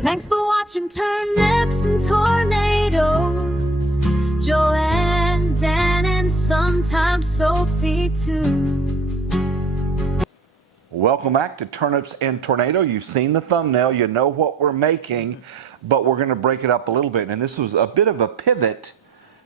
Thanks for watching Turnips and Tornadoes. Joanne, Dan, and sometimes Sophie too. Welcome back to Turnips and Tornado. You've seen the thumbnail, you know what we're making, but we're going to break it up a little bit. And this was a bit of a pivot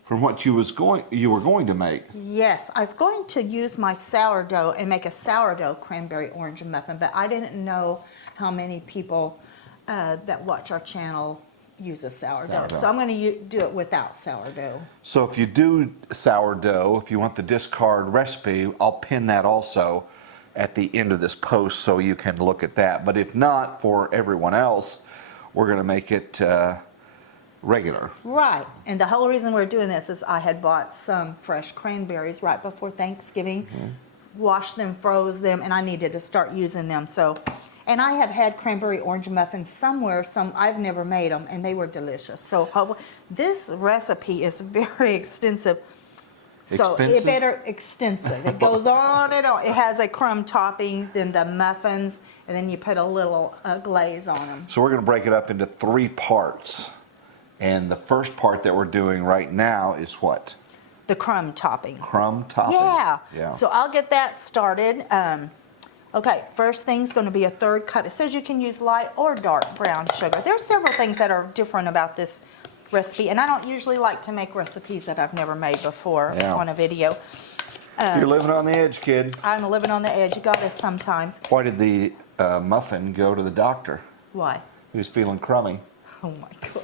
from what you were going to make. Yes, I was going to use my sourdough and make a sourdough cranberry orange muffin, but I didn't know how many people that watch our channel use a sourdough. So I'm going to do it without sourdough. So if you do sourdough, if you want the discard recipe, I'll pin that also at the end of this post so you can look at that. But if not, for everyone else, we're going to make it regular. Right, and the whole reason we're doing this is I had bought some fresh cranberries right before Thanksgiving, washed them, froze them, and I needed to start using them. So, and I have had cranberry orange muffins somewhere, I've never made them, and they were delicious. So this recipe is very extensive. So Expensive? Extensive. It goes on and on. It has a crumb topping, then the muffins, and then you put a little glaze on them. So we're going to break it up into 3 parts. And the first part that we're doing right now is what? The crumb topping. Crumb topping. Yeah. So I'll get that started. Okay, first thing's going to be a 1/3 cup. It says you can use light or dark brown sugar. There's several things that are different about this recipe, and I don't usually like to make recipes that I've never made before on a video. You're living on the edge, kid. I'm living on the edge. You got to sometimes. Why did the muffin go to the doctor? Why? He was feeling crummy. Oh my gosh.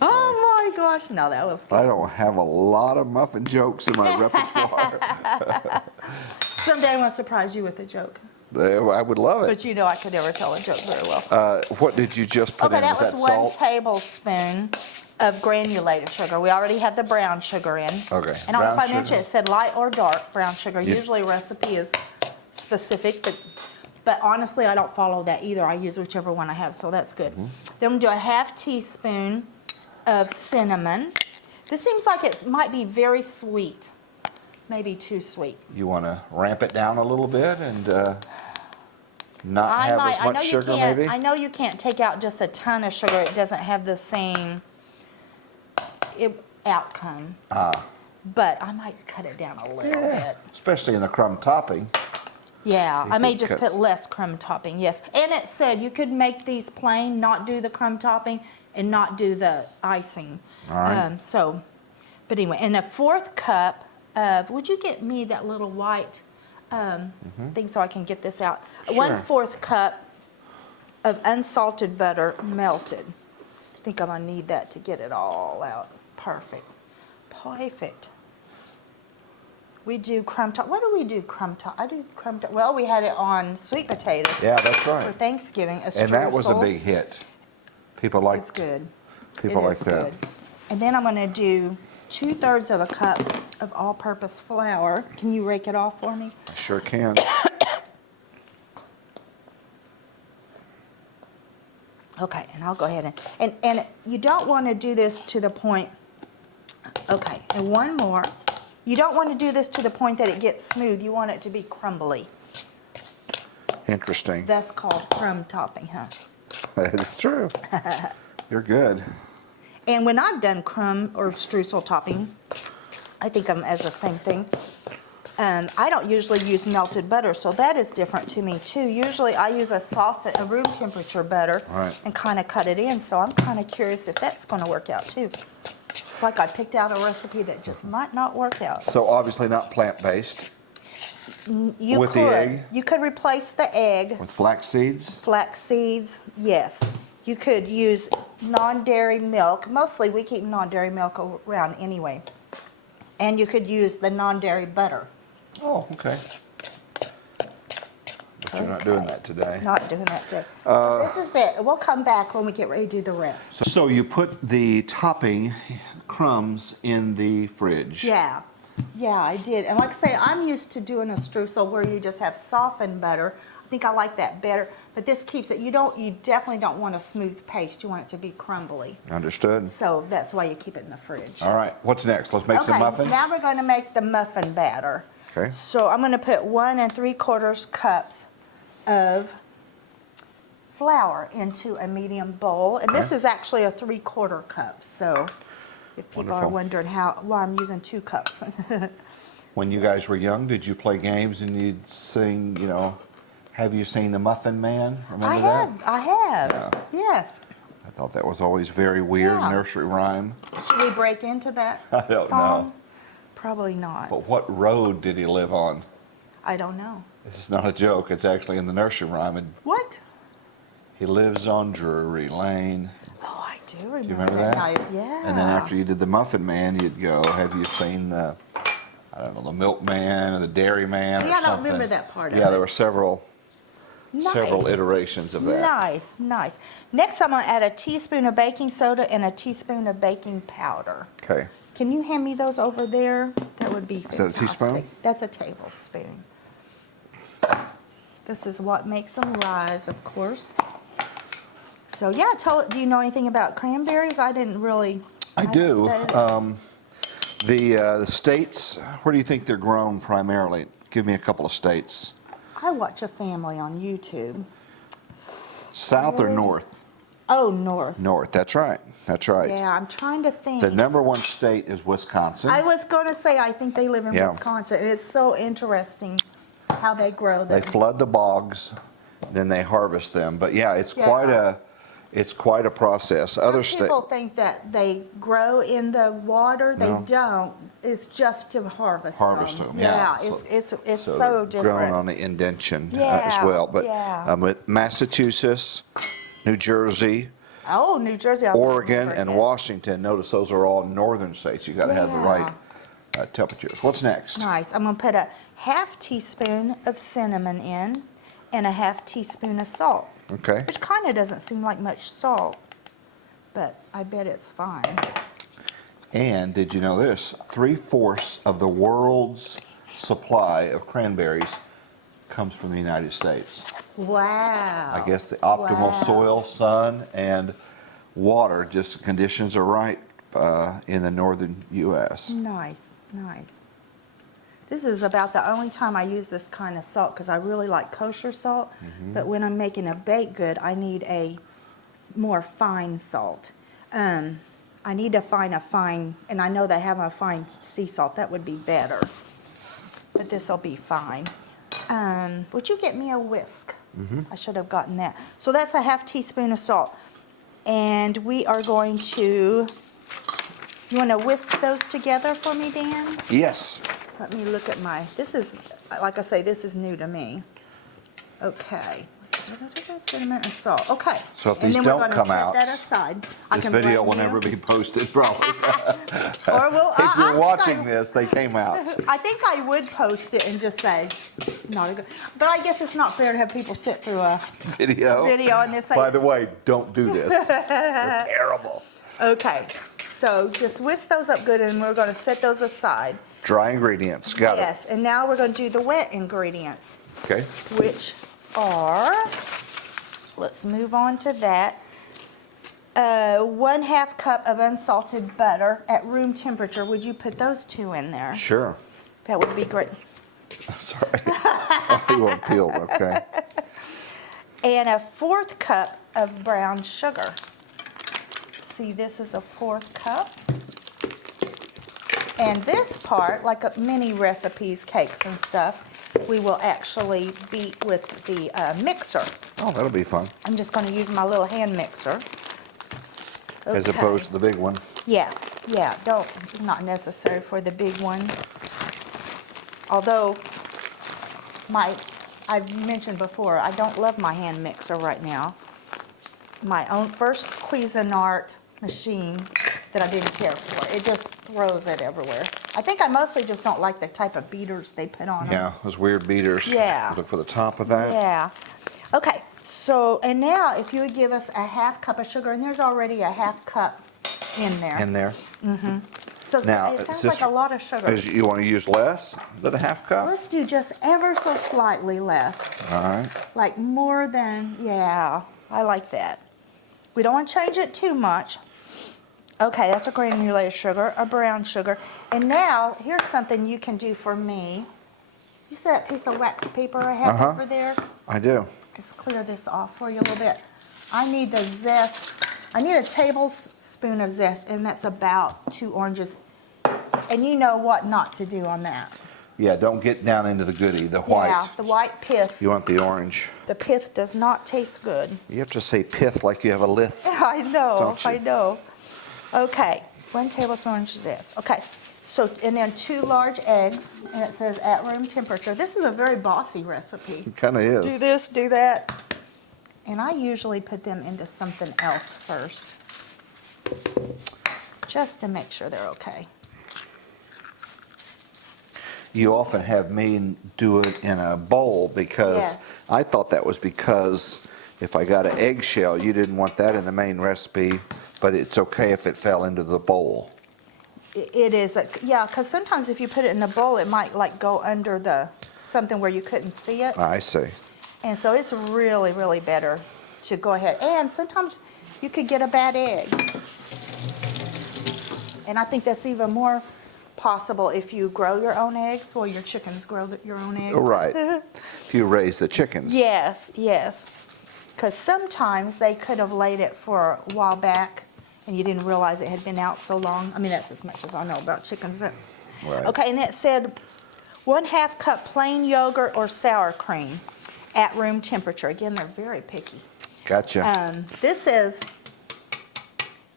Oh my gosh. No, that was good. I don't have a lot of muffin jokes in my repertoire. Someday I'm going to surprise you with a joke. I would love it. But you know I could never tell a joke very well. What did you just put in? Okay, that was that 1 salt? tablespoon of granulated sugar. We already had the brown sugar in. Okay, And I don't know if brown I mentioned sugar. it said light or dark brown sugar. Usually a recipe is specific, but honestly I don't follow that either. I use whichever one I have, so that's good. Then I'm going to do a 1/2 teaspoon of cinnamon. This seems like it might be very sweet. Maybe too sweet. You want to ramp it down a little bit and not have as much sugar, maybe? I know you can't take out just a ton of sugar. It doesn't have the same outcome. But I might cut it down a little bit. Especially in the crumb topping. Yeah, I may just cuts. put less crumb topping, yes. And it said you could make these plain, not do the crumb topping, and not do the icing. All right. But anyway, and a 1/4 cup of, would you get me that little white thing so I can get this out? Sure. 1/4 cup of unsalted butter melted. I think I'm gonna need that to get it all out. Perfect. Perfect. We do crumb top. What do we do crumb top? I do crumb top. Well, we had it on sweet potatoes. Yeah, that's right. For Thanksgiving. And that was a big hit. People like It's good. People like that. Good. And then I'm going to do 2/3 of a cup of all-purpose flour. Can you rake it off for me? I sure can. Okay, and I'll go ahead and you don't want to do this to the point. Okay, and one more. You don't want to do this to the point that it gets smooth. You want it to be crumbly. Interesting. That's called crumb topping, huh? That is true. You're good. And when I've done crumb or streusel topping, I think of them as the same thing. I don't usually use melted butter, so that is different to me too. Usually I use a room temperature butter and kind of cut it in, so I'm kind of curious if that's going to work out too. It's like I picked out a recipe that just might not work out. So obviously not plant-based. You With could. the egg? You could replace the egg. With flax seeds? Flax seeds, yes. You could use non-dairy milk. Mostly we keep non-dairy milk around anyway. And you could use the non-dairy butter. Oh, okay. But you're not doing that today. Not doing that today. So this is it. We'll come back when we get ready to do the rest. So you put the topping crumbs in the fridge. Yeah. Yeah, I did. And like I say, I'm used to doing a streusel where you just have softened butter. I think I like that better. But this keeps it. You definitely don't want a smooth paste. You want it to be crumbly. Understood. So that's why you keep it in the fridge. All right. What's next? Let's make some muffins. Now we're going to make the muffin batter. Okay. So I'm going to put 1 3/4 cups of flour into a medium bowl. And this is actually a 3/4 cup. So if people are Wonderful. wondering why I'm using 2 cups. When you guys were young, did you play games and you'd sing, you know, have you seen the Muffin Man? Remember that? I have, Yeah. yes. I thought that was always very weird Yeah. nursery rhyme. Should we break into that I don't song? know. Probably not. But what road did he live on? I don't know. This is not a joke. It's actually in the nursery rhyme. And What? he lives on Drury Lane. Oh, I do remember, Do you remember that? Yeah. And then after you did the Muffin Man, you'd go, have you seen the, I don't know, the Milkman or the Dairy Man See, or I don't something? remember that part of Yeah, it. there were several Nice. iterations of that. Nice, nice. Next, I'm going to add a teaspoon of baking soda and a teaspoon of baking powder. Okay. Can you hand me those over there? That would be fantastic. that a teaspoon? That's a tablespoon. This is what makes them rise, of course. So yeah, do you know anything about cranberries? I didn't really. I do. haven't studied. The states, where do you think they're grown primarily? Give me a couple of states. I watch a family on YouTube. South or Really? north? Oh, north. North, that's right. That's right. Yeah, I'm trying to think. The #1 state is Wisconsin. I was going to say I think they live in Yeah. Wisconsin. It's so interesting how they grow them. They flood the bogs, then they harvest them. But yeah, it's Yeah. quite a process. Other Some states. people think that they grow in the water. They No. don't. It's just to harvest them. yeah. Yeah, it's so they're different. grown on the indention as Yeah, well. But yeah. with Massachusetts, New Jersey, Oh, New Jersey. I Oregon, remember and it. Washington. Notice those are all northern states. You got to have the right temperatures. What's next? Nice. I'm going to put a half teaspoon of cinnamon in and a half teaspoon of salt, Okay. which kind of doesn't seem like much salt, but I bet it's fine. And did you know this? 3/4 of the world's supply of cranberries comes from the United States. Wow. I guess the optimal Wow. soil, sun, and water, just conditions are right in the northern U.S. Nice, nice. This is about the only time I use this kind of salt because I really like kosher salt. But when I'm making a baked good, I need a more fine salt. I need to find a fine, and I know they have a fine sea salt. That would be better. But this will be fine. Would you get me a whisk? I should have gotten that. So that's a half teaspoon of salt. And we are going to, you want to whisk those together for me, Dan? Yes. Let me look at this is, like I say, this is new to me. Okay. Cinnamon and salt. Okay. So if And these then don't we're gonna come set out, that aside. I This can video blame will you. never be posted, probably. Or we'll, If you're I watching think this, they came out. I think I would post it and just say, not a good. But I guess it's not fair to have people sit through a Video. video and then say. By the way, don't do this. They're terrible. Okay. So just whisk those up good and we're going to set those aside. Dry ingredients. Got Yes. And now we're going to do the wet ingredients, it. Okay. which are, let's move on to that. 1/2 cup of unsalted butter at room temperature. Would you put those 2 in there? Sure. That would be great. Sorry. Oh, you want peeled, okay. And a 1/4 cup of brown sugar. See, this is a 1/4 cup. And this part, like many recipes, cakes and stuff, we will actually beat with the mixer. Oh, that'll be fun. I'm just going to use my little hand mixer. As Okay. opposed to the big one. Yeah, it's not necessary for the big one. Although, I've mentioned before, I don't love my hand mixer right now. My own first Cuisinart machine that I didn't care for. It just throws it everywhere. I think I mostly just don't like the type of beaters they put on them. Yeah, those weird beaters. Yeah. Look for the top of that. Yeah. Okay, so, and now if you would give us a 1/2 cup of sugar, and there's already a 1/2 cup in there. In there. So Now, it is sounds this- like a lot of sugar. You want to use less than a 1/2 cup? Let's do just ever so slightly less. All right. Like more than, yeah, I like that. We don't want to change it too much. Okay, that's a granulated sugar, a brown sugar. And now, here's something you can do for me. You see that piece of wax paper I have over there? I do. just clear this off for you a little bit. I need the zest. I need a tablespoon of zest, and that's about 2 oranges. And you know what not to do on that. Yeah, don't get down into the goodie, the white. Yeah, the white pith. You want the orange. The pith does not taste good. You have to say pith like you have a lisp. I know, Don't you? I know. Okay, 1 tablespoon orange zest. Okay, so, and then 2 large eggs, and it says at room temperature. This is a very bossy recipe. It kind of is. Do this, do that. And I usually put them into something else first, just to make sure they're okay. You often have me do it in a bowl because Yes. I thought that was because if I got an eggshell, you didn't want that in the main recipe, but it's okay if it fell into the bowl. It is, yeah, because sometimes if you put it in the bowl, it might like go under the, something where you couldn't see it. I see. And so it's really, really better to go ahead. And sometimes you could get a bad egg. And I think that's even more possible if you grow your own eggs. Well, your chickens grow your own eggs. Right. If you raise the chickens. Yes, yes. Because sometimes they could have laid it for a while back and you didn't realize it had been out so long. I mean, that's as much as I know about chickens. Right. Okay, and it said 1/2 cup plain yogurt or sour cream at room temperature. Again, they're very picky. Gotcha. This is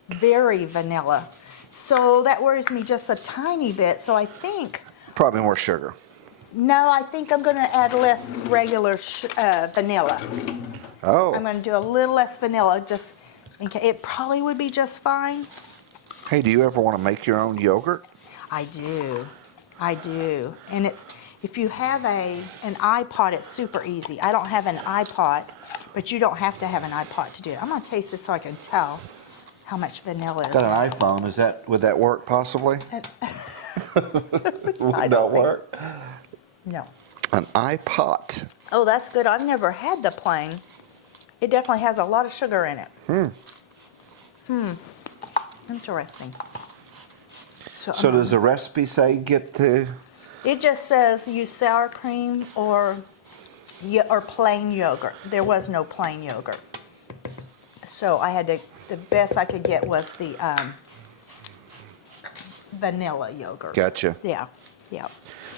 very vanilla. So that worries me just a tiny bit. So I think, Probably more sugar. no, I think I'm going to add less regular vanilla. Oh. I'm going to do a little less vanilla just in case. It probably would be just fine. Hey, do you ever want to make your own yogurt? I do. I do. And it's, if you have an iPod, it's super easy. I don't have an iPod, but you don't have to have an iPod to do it. I'm going to taste this so I can tell how much vanilla is. Got an iPhone. Would that work possibly? Would that work? No. An iPod. Oh, that's good. I've never had the plain. It definitely has a lot of sugar in it. Interesting. So does the recipe say get the? It just says use sour cream or plain yogurt. There was no plain yogurt. So I had to, the best I could get was the vanilla yogurt. Gotcha. Yeah, yeah.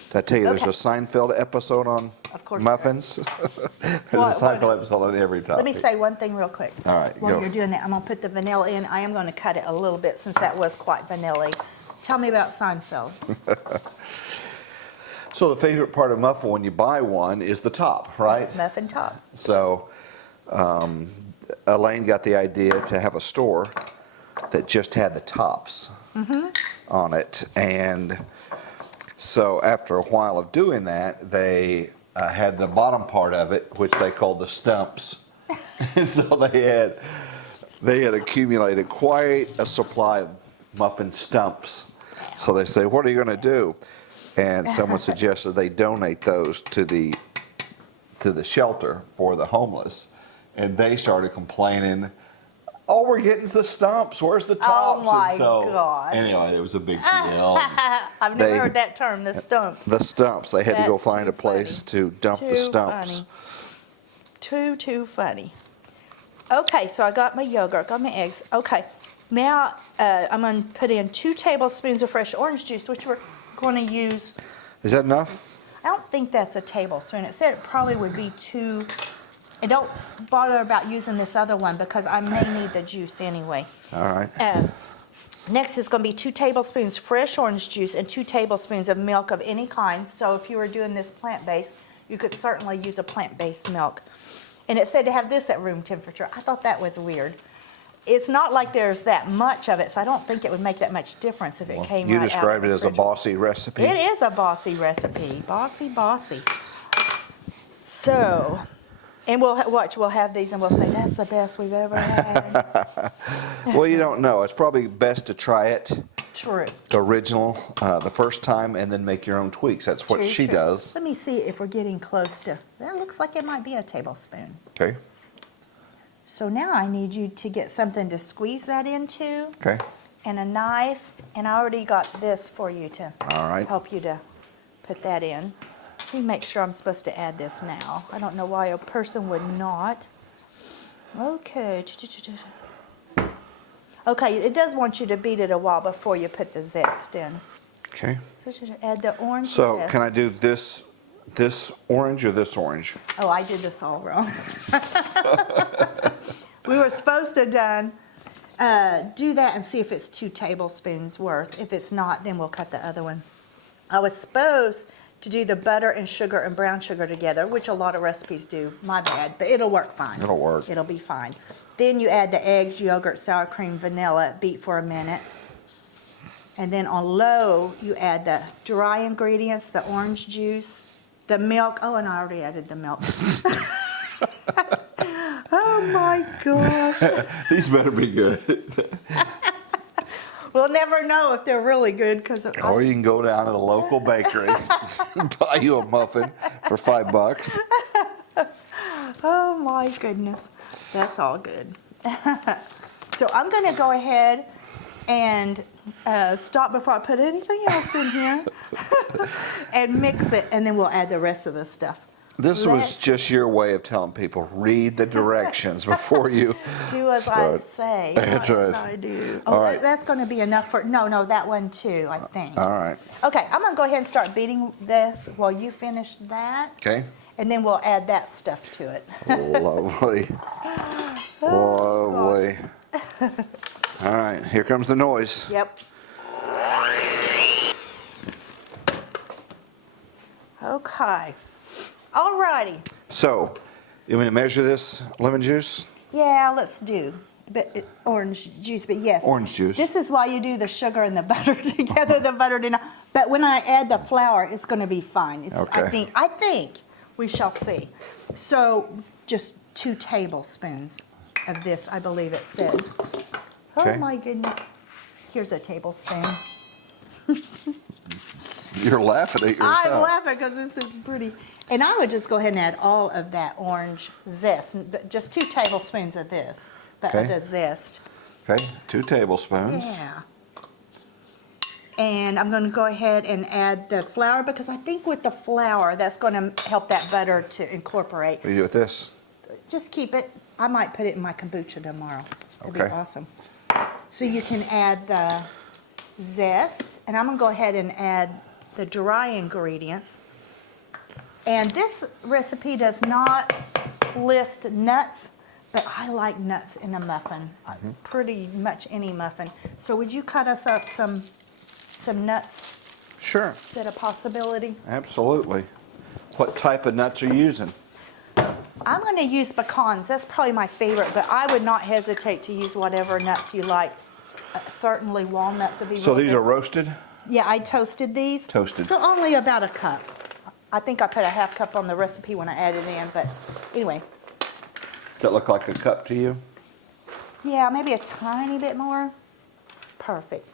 Did I tell you there's Okay. a Seinfeld episode on Of course muffins? There's What- a Seinfeld episode on every topic. Let me say one thing real quick. All right, While go. you're doing that, I'm gonna put the vanilla in. I am gonna cut it a little bit since that was quite vanilla-y. Tell me about Seinfeld. So the favorite part of muffin when you buy one is the top, right? Muffin tops. So Elaine got the idea to have a store that just had the tops on it. And so after a while of doing that, they had the bottom part of it, which they called the stumps. And so they had accumulated quite a supply of muffin stumps. So they say, what are you going to do? And someone suggested they donate those to the shelter for the homeless. And they started complaining, all we're getting is the stumps. Where's the tops? Oh my And so, gosh. Anyway, it was a big deal. I've never They- heard that term, the stumps. The stumps. They had to go That's find too a place to dump the Too stumps. funny. Too funny. Okay, so I got my yogurt, got my eggs. Okay, now I'm going to put in 2 tablespoons of fresh orange juice, which we're going to use. Is that enough? I don't think that's a tablespoon. It said it probably would be 2. And don't bother about using this other one because I may need the juice anyway. All right. Next is going to be 2 tablespoons fresh orange juice and 2 tablespoons of milk of any kind. So if you were doing this plant-based, you could certainly use a plant-based milk. And it said to have this at room temperature. I thought that was weird. It's not like there's that much of it, so I don't think it would make that much difference if it came You right out of described the it as a refrigerator. bossy recipe. It is a bossy recipe. Bossy, bossy. So, and we'll have these and we'll say, that's the best we've ever had. Well, you don't know. It's probably best to try it True. the original the first time and then make your own tweaks. That's what True, she true. does. Let me see if we're getting close to, that looks like it might be a tablespoon. Okay. So now I need you to get something to squeeze that into Okay. and a knife. And I already got this for you to All right. help you to put that in. Let me make sure I'm supposed to add this now. I don't know why a person would not. Okay. Okay, it does want you to beat it a while before you put the zest in. Okay. So should I add the orange So zest? can I do this orange or this orange? Oh, I did this all wrong. We were supposed to have done, do that and see if it's 2 tablespoons worth. If it's not, then we'll cut the other one. I was supposed to do the butter and sugar and brown sugar together, which a lot of recipes do. My bad, but it'll work fine. It'll work. It'll be fine. Then you add the eggs, yogurt, sour cream, vanilla, beat for a minute. And then on low, you add the dry ingredients, the orange juice, the milk. Oh, and I already added the milk. Oh my gosh. These better be good. We'll never know if they're really good because Or you can go down to the local bakery and buy you a muffin for $5. oh my goodness. That's all good. So I'm going to go ahead and stop before I put anything else in here and mix it, and then we'll add the rest of the stuff. This was just your way of telling people, read the directions before you do as start. I say. That's not right. as I do. All Oh, right. that's going to be enough for, no, that one too, I think. All right. Okay, I'm going to go ahead and start beating this while you finish that, Okay. and then we'll add that stuff to it. Lovely. Lovely. All right, here comes the noise. Yep. Okay. All righty. So, you want me to measure this lemon juice? Yeah, let's do. But orange juice, but yes. Orange juice. This is why you do the sugar and the butter together. The butter did not. But when I add the flour, it's going to be fine. It's, Okay. I think we shall see. So just 2 tablespoons of this, I believe it said. Okay. Oh my goodness. Here's a tablespoon. You're laughing at yourself. I'm laughing because this is pretty. And I would just go ahead and add all of that orange zest, but just 2 tablespoons of this, but Okay. of the zest. Okay, 2 tablespoons. Yeah. And I'm going to go ahead and add the flour because I think with the flour, that's going to help that butter to incorporate. What do you do with this? Just keep it. I might put it in my kombucha tomorrow. That'd Okay. be awesome. So you can add the zest, and I'm going to go ahead and add the dry ingredients. And this recipe does not list nuts, but I like nuts in a muffin. Pretty much any muffin. So would you cut us up some nuts? Sure, Is that a possibility? absolutely. What type of nuts are you using? I'm going to use pecans. That's probably my favorite, but I would not hesitate to use whatever nuts you like. Certainly walnuts would be So really these good. are roasted? Yeah, I toasted these. Toasted. So only about a cup. I think I put a half cup on the recipe when I added in, but anyway. Does that look like a cup to you? Yeah, maybe a tiny bit more. Perfect.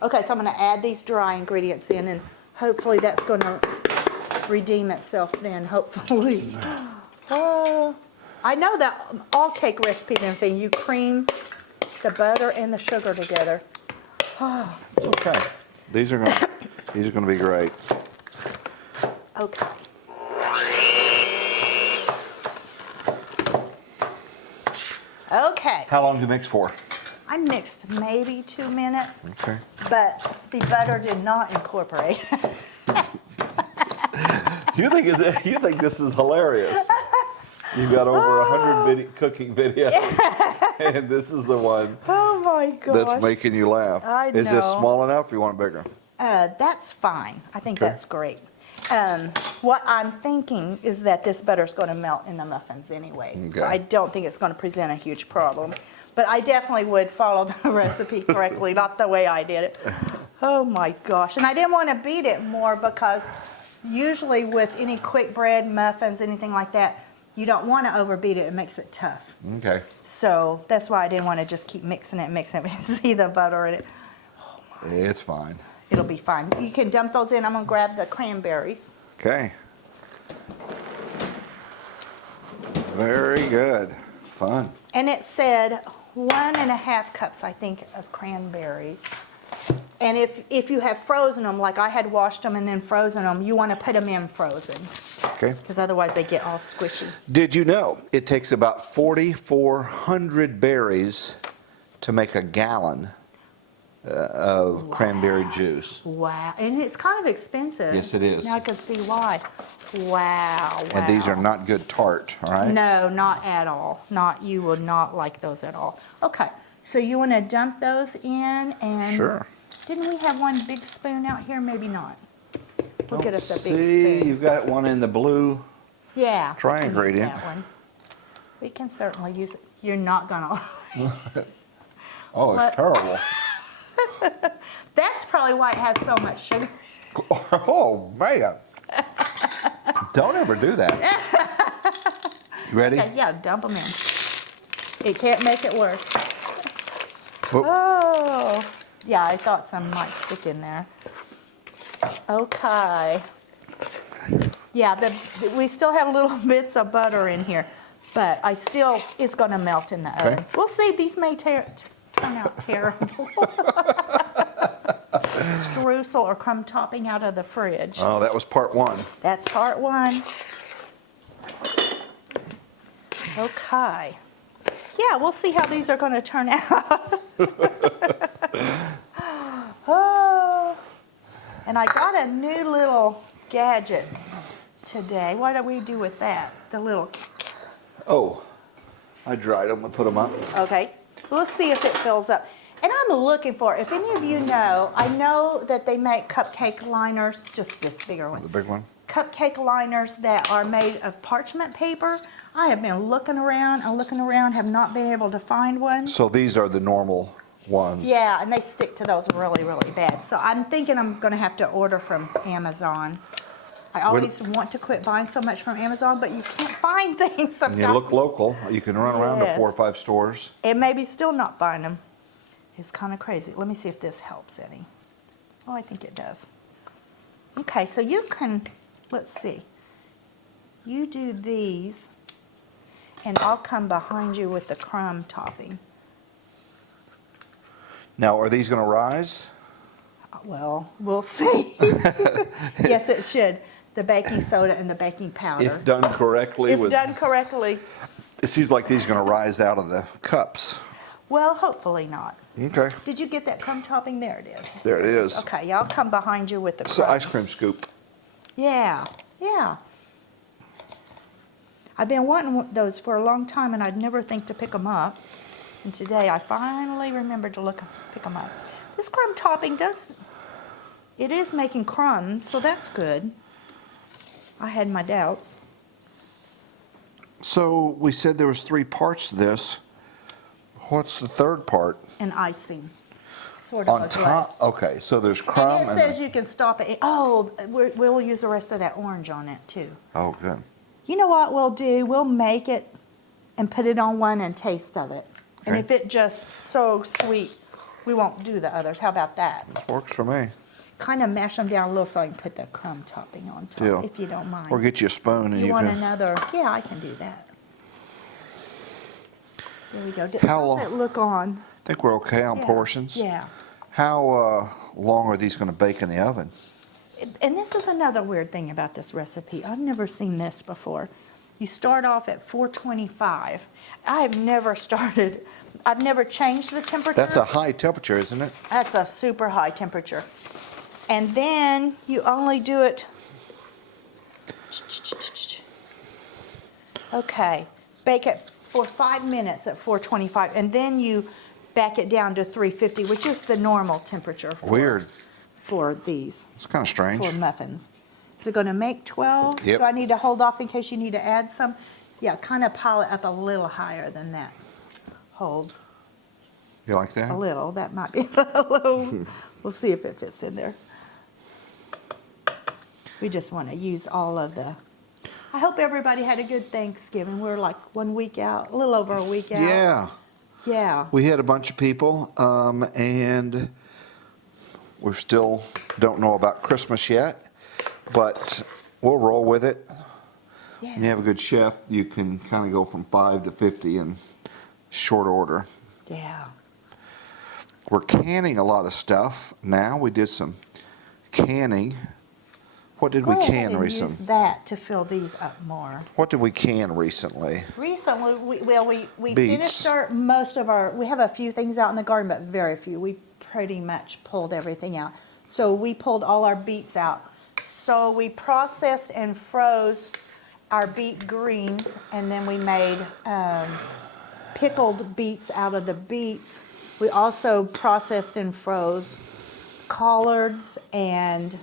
Okay, so I'm going to add these dry ingredients in, and hopefully that's going to redeem itself then, hopefully. Oh, I know that all cake recipes and everything, you cream the butter and the sugar together. Okay. These are going to be great. Okay. Okay, How long do you mix for? I mixed maybe 2 minutes, Okay. but the butter did not incorporate. You think this is hilarious? You've got over 100 cooking videos, and this is the one Oh my gosh. that's making you laugh. I Is this know. small enough or you want it bigger? That's fine. I think Okay. that's great. What I'm thinking is that this butter's going to melt in the muffins anyway. So Okay. I don't think it's going to present a huge problem. But I definitely would follow the recipe correctly, not the way I did it. Oh my gosh. And I didn't want to beat it more because usually with any quick bread, muffins, anything like that, you don't want to overbeat it. It makes it tough. Okay. So that's why I didn't want to just keep mixing it. See the butter in it. It's fine. It'll be fine. You can dump those in. I'm going to grab the cranberries. Okay. Very good. Fun. And it said 1.5 cups, I think, of cranberries. And if you have frozen them, like I had washed them and then frozen them, you want to put them in frozen, Okay. because otherwise they get all squishy. Did you know it takes about 4,400 berries to make a gallon of cranberry juice? Wow, and it's kind of expensive. Yes, it is. Now I can see why. Wow, And these are wow. not good tart, all right? No, not at all. You would not like those at all. Okay, so you want to dump those in and... Sure. Didn't we have one big spoon out here? Maybe not. We'll get us a big See, spoon. you've got one in the blue. Yeah. Try we can use ingredient. that one. We can certainly use it. You're not gonna. Oh, it's What? terrible. That's probably why it has so much sugar. Oh, man. Don't ever do that. You ready? Okay, yeah, dump them in. It can't make it worse. Oh. Oh, yeah, I thought some might stick in there. Okay. Yeah, we still have little bits of butter in here, but it's gonna melt in the Okay. oven. We'll see, these may turn out terrible. Streusel or crumb topping out of the fridge. Oh, that was part one. That's part one. Okay. Yeah, we'll see how these are going to turn out. Oh. And I got a new little gadget today. What do we do with that? The little, Oh, I dried them and put them up. okay. Let's see if it fills up. And I'm looking for, if any of you know, I know that they make cupcake liners, just this bigger one. The big one? Cupcake liners that are made of parchment paper. I have been looking around and looking around, have not been able to find one. So these are the normal ones? Yeah, and they stick to those really, really bad. So I'm thinking I'm gonna have to order from Amazon. I always want to quit buying so much from Amazon, but you can't find things sometimes. And you look local. You can run around to Yes. 4 or 5 stores. And maybe still not find them. It's kind of crazy. Let me see if this helps any. Oh, I think it does. Okay, so you can, let's see. You do these, and I'll come behind you with the crumb topping. Now, are these going to rise? Well, we'll see. Yes, it should. The baking soda and the baking powder. If done correctly. If done correctly. It seems like these are going to rise out of the cups. Well, hopefully not. Okay. Did you get that crumb topping? There it is. There it is. Okay, yeah, I'll come behind you with the It's the crumbs. ice cream scoop. Yeah, yeah. I've been wanting those for a long time, and I'd never think to pick them up. And today I finally remembered to pick them up. This crumb topping it is making crumbs, so that's good. I had my doubts. So we said there was 3 parts to this. What's the third part? And icing, sort of On a top? Okay, so there's crumb And it says you can stop it. Oh, we'll use the rest of that orange on it too. Oh, good. You know what we'll do? We'll make it and put it on one and taste of it. And Okay. if it just so sweet, we won't do the others. How about that? Works for me. Kind of mash them down a little so I can put the crumb topping on top, Deal. if you don't mind. Or get you a spoon and you you want can. another? Yeah, I can do that. There we go. How How's it long- look on? I think we're okay on Yeah, portions. Yeah. How long are these going to bake in the oven? And this is another weird thing about this recipe. I've never seen this before. You start off at 425. I've never changed the temperature. That's a high temperature, isn't it? That's a super high temperature. And then you only do it. Okay, bake it for 5 minutes at 425, and then you back it down to 350, which is the normal temperature Weird. for these, It's kind of strange. for muffins. Is it gonna make 12? Yep. Do I need to hold off in case you need to add some? Yeah, kind of pile it up a little higher than that. Hold You like that? a little, that might be a little, we'll see if it fits in there. We just want to use all of the, I hope everybody had a good Thanksgiving. We're like 1 week out, a little over a week out. Yeah. Yeah. We had a bunch of people, and we still don't know about Christmas yet, but we'll roll with it. Yeah. And you have a good chef, you can kind of go from 5 to 50 in short order. Yeah. we're canning a lot of stuff now. We did some canning. What did we Go ahead can and recently? use that to fill these up more. What did we can recently? Recently, we Beets. finished most of our, we have a few things out in the garden, but very few. We pretty much pulled everything out. So we pulled all our beets out. So we processed and froze our beet greens, and then we made pickled beets out of the beets. We also processed and froze collards and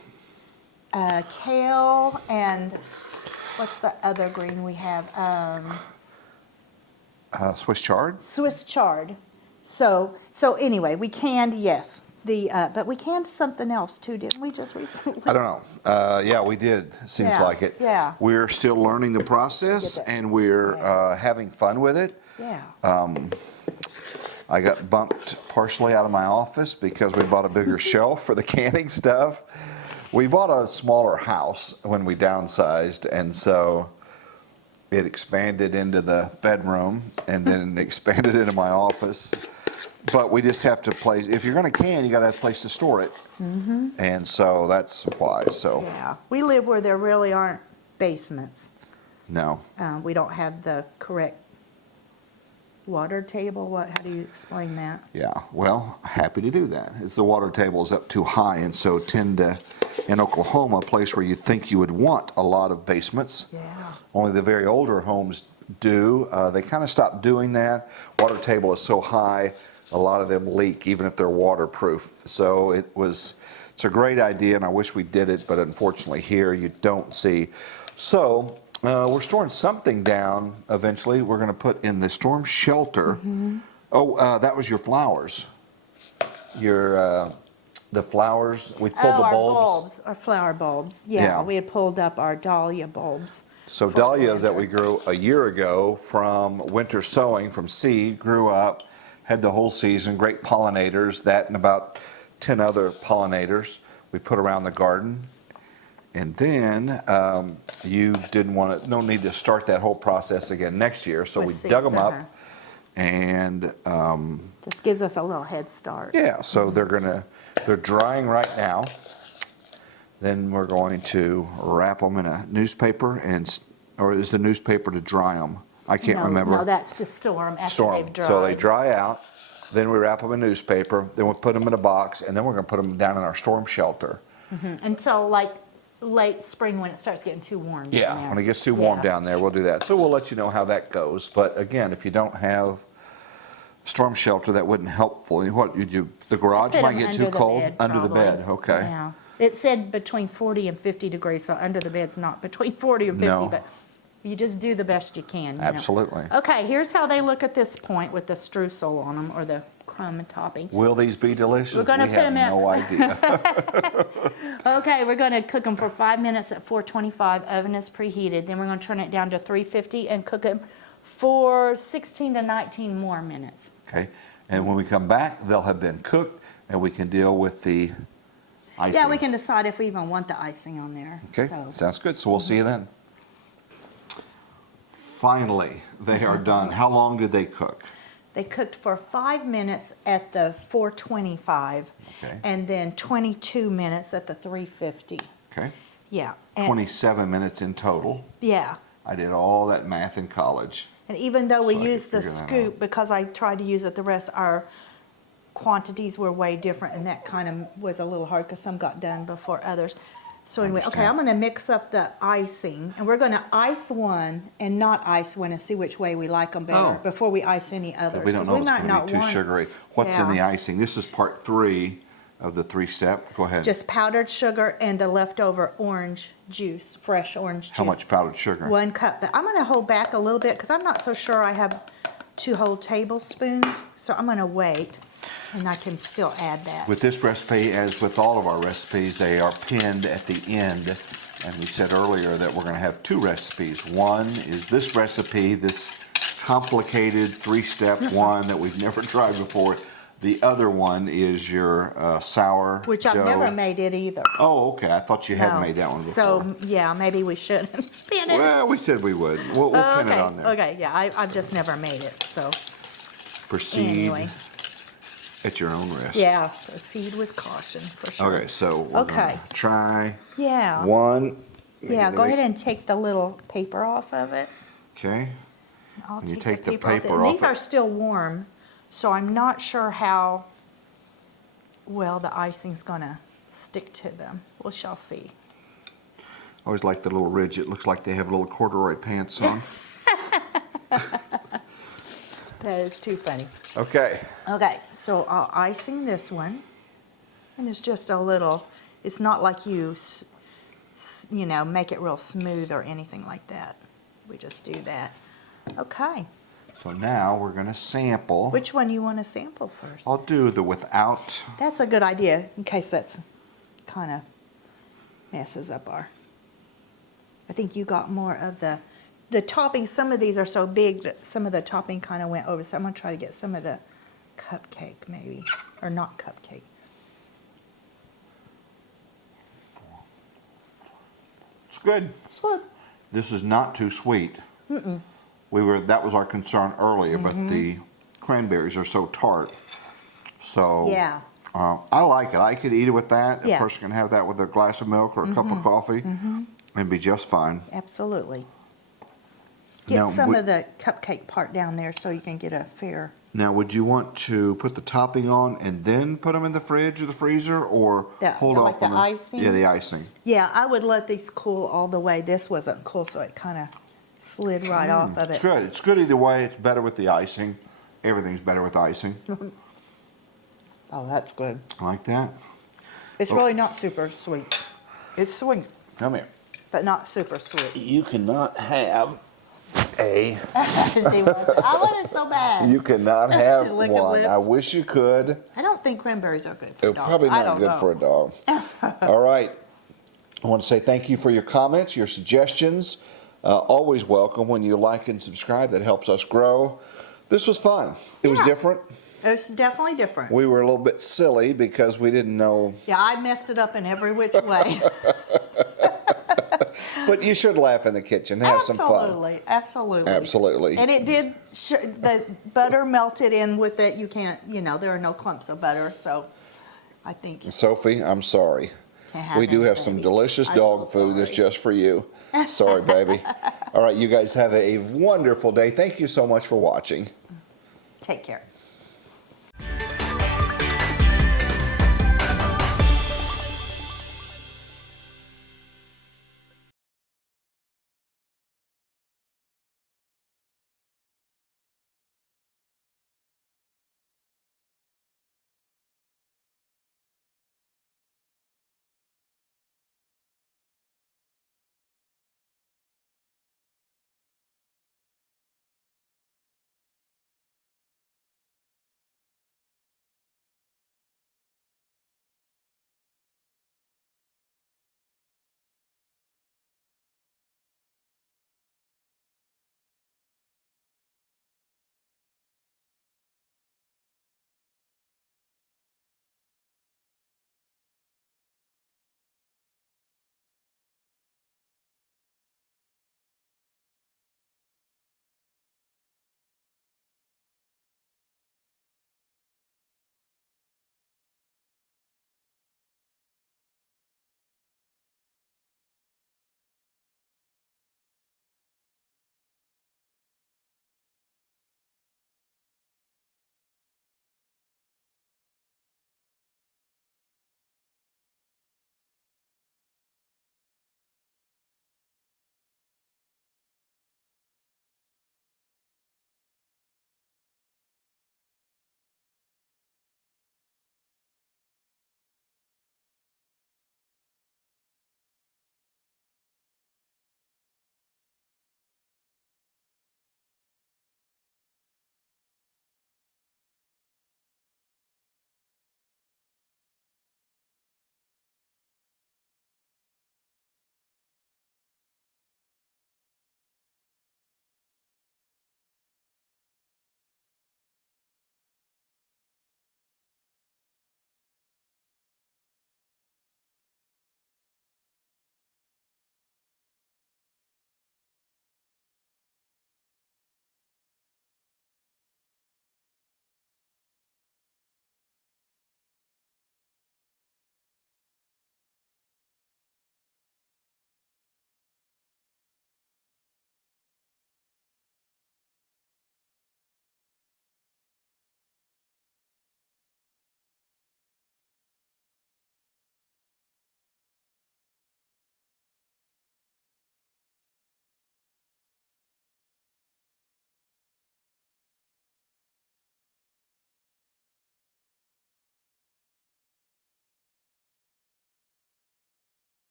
kale, and what's the other green we have? Swiss chard? Swiss chard. So anyway, we canned, yes. But we canned something else too, didn't we, just recently? I don't know. Yeah, we did. Seems Yeah, like it. yeah. We're still learning the process, Get that. and we're Yeah. having fun with it. Yeah. I got bumped partially out of my office because we bought a bigger shelf for the canning stuff. We bought a smaller house when we downsized, and so it expanded into the bedroom, and then expanded into my office. But we just have to place, if you're going to can, you got to have a place to store it. And so that's why. So Yeah. We live where there really aren't basements. no. We don't have the correct water table. How do you explain that? Yeah, well, happy to do that. It's the water table is up too high, and so tend to, in Oklahoma, a place where you'd think you would want a lot of basements. Yeah. Only the very older homes do. They kind of stopped doing that. Water table is so high, a lot of them leak, even if they're waterproof. So it's a great idea, and I wish we did it, but unfortunately here you don't see. So we're storing something down eventually. We're going to put in the storm shelter. Oh, that was your flowers. The flowers, we pulled the our bulbs. our flower bulbs. Yeah, Yeah. we had pulled up our dahlia bulbs. So for dahlia winter. that we grew a year ago from winter sowing, from seed, grew up, had the whole season, great pollinators, that and about 10 other pollinators we put around the garden. And then you didn't want to, no need to start that whole process again next year, so With we dug seeds, them up. And Just gives us a little head start. yeah, so they're drying right now. Then we're going to wrap them in a newspaper or is the newspaper to dry them? I can't remember. No, that's to store them after Store they've 'em. dried. So they dry out, then we wrap them in newspaper, then we'll put them in a box, and then we're gonna put them down in our storm shelter. Until like late spring when it starts getting too warm. down there. When it gets too warm Yeah. down there, we'll do that. So we'll let you know how that goes. But again, if you don't have storm shelter, that wouldn't helpful. What, the garage Put might 'em get under too the cold? bed, Under the probably. bed, okay. Yeah. It said between 40 and 50 degrees, so under the bed's not between 40 and 50, No. but you just do the best you can. You know. Absolutely. Okay, here's how they look at this point with the streusel on them, or the crumb topping. Will these be delicious? We're gonna We put have 'em in- no idea. Okay, we're gonna cook them for 5 minutes at 425, oven is preheated, then we're gonna turn it down to 350 and cook them for 16 to 19 more minutes. Okay, and when we come back, they'll have been cooked, and we can deal with the icing. Yeah, we can decide if we even want the icing on there. Okay, so. sounds good. So we'll see you then. Finally, they are done. How long did they cook? They cooked for 5 minutes at the 425, Okay. and then 22 minutes at the 350. Okay, Yeah. And, 27 minutes in total. yeah. I did all that math in college. And even though we So I could used the figure that scoop, because I tried to use it the rest, our quantities were way different, and that kind of was a little hard because some got done before others. So anyway, okay, Understand. I'm going to mix up the icing, and we're going to ice one and not ice one and see which way we like them better Oh. before we ice any others. We don't 'cause know if it's might going to not be too want- sugary. What's in the Yeah. icing? This is part 3 of the 3-step. Go ahead. Just powdered sugar and the leftover orange juice, fresh orange juice. How much powdered sugar? 1 cup. But I'm going to hold back a little bit because I'm not so sure I have 2 whole tablespoons. So I'm going to wait, and I can still add that. With this recipe, as with all of our recipes, they are pinned at the end. And we said earlier that we're going to have 2 recipes. One is this recipe, this complicated 3-step one that we've never tried before. The other one is your sour Which I've dough. never made it either. Oh, okay. I thought you had No. made that one before. So, yeah, maybe we shouldn't pin it. Well, we said we would. We'll pin it on there. Okay, yeah, I've just never made it, so Proceed anyway. At your own risk. Yeah, proceed with caution, for sure. Okay, so we're Okay. gonna try Yeah. one. Yeah, go ahead and take the little paper off of it. Okay. I'll And you take the take the paper off. paper And off these it. are still warm, so I'm not sure how well the icing's gonna stick to them. We shall see. I always like the little ridge. It looks like they have little corduroy pants on. That is too funny. Okay. Okay, so I'll icing this one. And it's just a little, it's not like you, you know, make it real smooth or anything like that. We just do that. Okay, So now we're gonna sample. which one you want to sample first? I'll do the without. That's a good idea, in case that's kind of messes up our. I think you got more of the topping. Some of these are so big that some of the topping kind of went over. So I'm gonna try to get some of the cupcake maybe, or not cupcake. It's good. It's good. This is not too sweet. That was our concern earlier, but the cranberries are so tart. So Yeah. I like it. I could eat it with that. Yeah. A person can have that with a glass of milk or a cup of coffee and be just fine. Absolutely. Get Now, some of the cupcake part down there so you can get a fair. Now, would you want to put the topping on and then put them in the fridge or the freezer, or hold like off the on icing? Yeah, the icing. Yeah, I would let these cool all the way. This wasn't cool, so it kind of slid right off of It's it. good. It's good either way. It's better with the icing. Everything's better with icing. Oh, that's good. Like that. It's really not super sweet. It's sweet, Come here. but not super sweet. You cannot have a. She wants it. I want it so bad. You cannot have She licked her one. I lips. wish you could. I don't think cranberries are good for dogs. Probably I not don't good know. for a dog. All right. I want to say thank you for your comments, your suggestions. Always welcome when you like and subscribe. That helps us grow. This was fun. It was Yeah. different. It's definitely different. We were a little bit silly because we didn't know. Yeah, I messed it up in every which way. But you should laugh in the kitchen, have some fun. Absolutely, absolutely. Absolutely. And it did, the butter melted in with it. You can't, you know, there are no clumps of butter, so I think Sophie, I'm sorry. can't have We do have anything. some delicious I'm dog so food that's sorry. just for you. Sorry, baby. All right, you guys have a wonderful day. Thank you so much for watching. Take care.